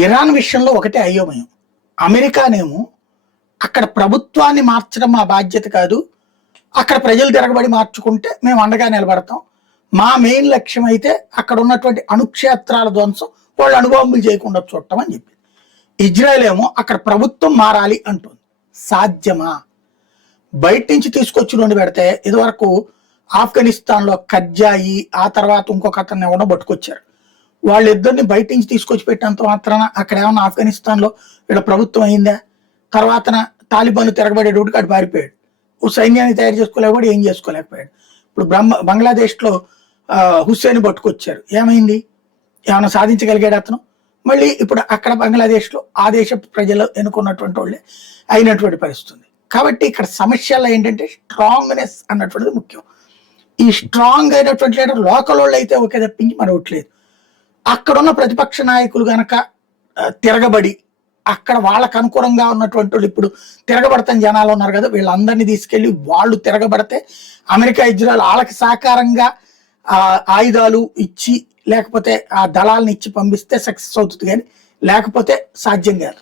Iran విషయంలో ఒకటే అయోమయం. అమెరికానేమో అక్కడ ప్రభుత్వాన్ని మార్చడం మా బాధ్యత కాదు, అక్కడ ప్రజలు తిరగబడి మార్చుకుంటే మేము అండగా నిలబడతాం, మా మెయిన్ లక్ష్యం అయితే అక్కడ ఉన్నటువంటి అణుక్షేత్రాల ధ్వంసం వాళ్ళు అణుబాంబులు చేయకుండా చూడటం అని చెప్పింది. ఇజ్రాయెల్ ఏమో అక్కడ ప్రభుత్వం మారాలి అంటుంది. సాధ్యమా? బయట నుంచి తీసుకొచ్చి నుండి పెడితే ఇదివరకు ఆఫ్ఘనిస్తాన్లో కర్జాయి, ఆ తర్వాత ఇంకొక అతన్ని ఎవరో పట్టుకొచ్చారు. వాళ్ళిద్దరిని బయట నుంచి తీసుకొచ్చి పెట్టినంత మాత్రాన అక్కడ ఏమన్నా ఆఫ్ఘనిస్తాన్లో వీళ్ళ ప్రభుత్వం అయిందా? తర్వాత తాలిబాన్ తిరగబడేటోడికి అటు పారిపోయాడు. ఓ సైన్యాన్ని తయారు చేసుకోలేకపోయాడు, ఏం చేసుకోలేకపోయాడు. ఇప్పుడు బంగ్లాదేశ్లో హుస్సేన్ పట్టుకొచ్చారు, ఏమైంది? ఏమైనా సాధించగలిగాడు అతను? మళ్ళీ ఇప్పుడు అక్కడ బంగ్లాదేశ్లో ఆ దేశ ప్రజలు ఎన్నుకున్నటువంటి వాళ్ళే అయినటువంటి పరిస్థితుంది. కాబట్టి ఇక్కడ సమస్యల్లో ఏంటంటే స్ట్రాంగ్నెస్ అన్నటువంటిది ముఖ్యం. ఈ స్ట్రాంగ్ అయినటువంటి లీడర్ లోకల్ వాళ్ళు అయితే ఒకే తప్పించి మరొకట్లేదు. అక్కడున్న ప్రతిపక్ష నాయకులు గనక తిరగబడి అక్కడ వాళ్ళకు అనుకూలంగా ఉన్నటువంటి వాళ్ళు ఇప్పుడు తిరగబడతాం జనాలు ఉన్నారు కదా, వీళ్ళందరినీ తీసుకెళ్లి వాళ్ళు తిరగబడితే అమెరికా ఇజ్రాయెల్ వాళ్ళకి సహకారంగా ఆయుధాలు ఇచ్చి లేకపోతే ఆ దళాలను ఇచ్చి పంపిస్తే సక్సెస్ అవుతుంది, కానీ లేకపోతే సాధ్యం కాదు.